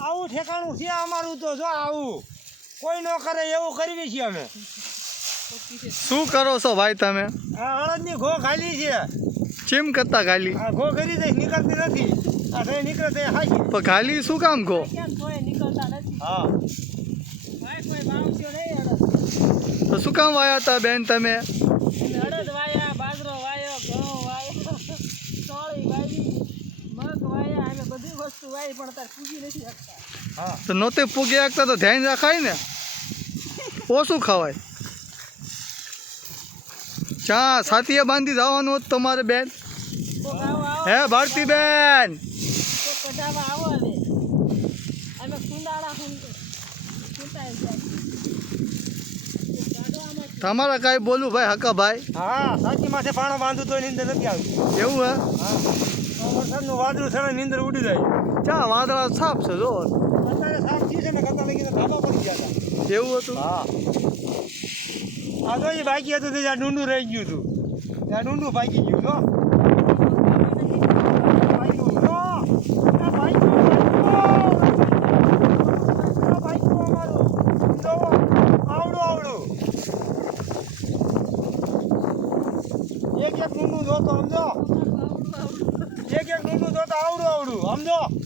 આવું ઠેકાણું છે અમારું તો જો આવું કોઈ ન કરે એવું કરવી છીએ અમે શું કરો છો ભાઈ તમે આ અડદની ઘો ખાલી છે ચેમ કરતા ખાલી આ ઘો કરી દઈ નીકળતી નથી આ થઈ નીકળે તે હાજી પણ ખાલી શું કામ કહો હા તો શું કામ વાયા હતા બેન તમે અડદ વાયા બાજરો વાયો ઘઉં વાયો ચોળી વાવી મગ વાયા એટલે બધી વસ્તુ વાવી પણ અત્યારે પૂજી નથી શકતા હા તો નહોતે પૂગી શકતા તો ધ્યાન રાખાય ને ઓછું ખવાય ચા સાથીએ બાંધી જવાનું હતું તમારે બેન કોક આવો આવો હે ભારતી બેન કોક કઢાવા આવો હવે અમે કુંડાળા ખૂંટાઈ જાય તમારે કાંઈ બોલું ભાઈ હકા ભાઈ હા સાચી માથે પાણો બાંધું તો નીંદર નથી આવતી એવું હે હા વરસાદનું વાદળું છે ને નીંદર ઉડી જાય ચા વાદળા સાફ છે જો અત્યારે સાફ થયું છે ને કરતા લગી ધાબા પડી ગયા હતા એવું હતું હા આ તો એ બાકી હતું ત્યાં ડુંડું રહી ગયું હતું ત્યાં ડુંડું પાકી ગયું તો એક એક ડુંડું જોતો સમજો એક એક ડુંડું જોતો આવડું સમજો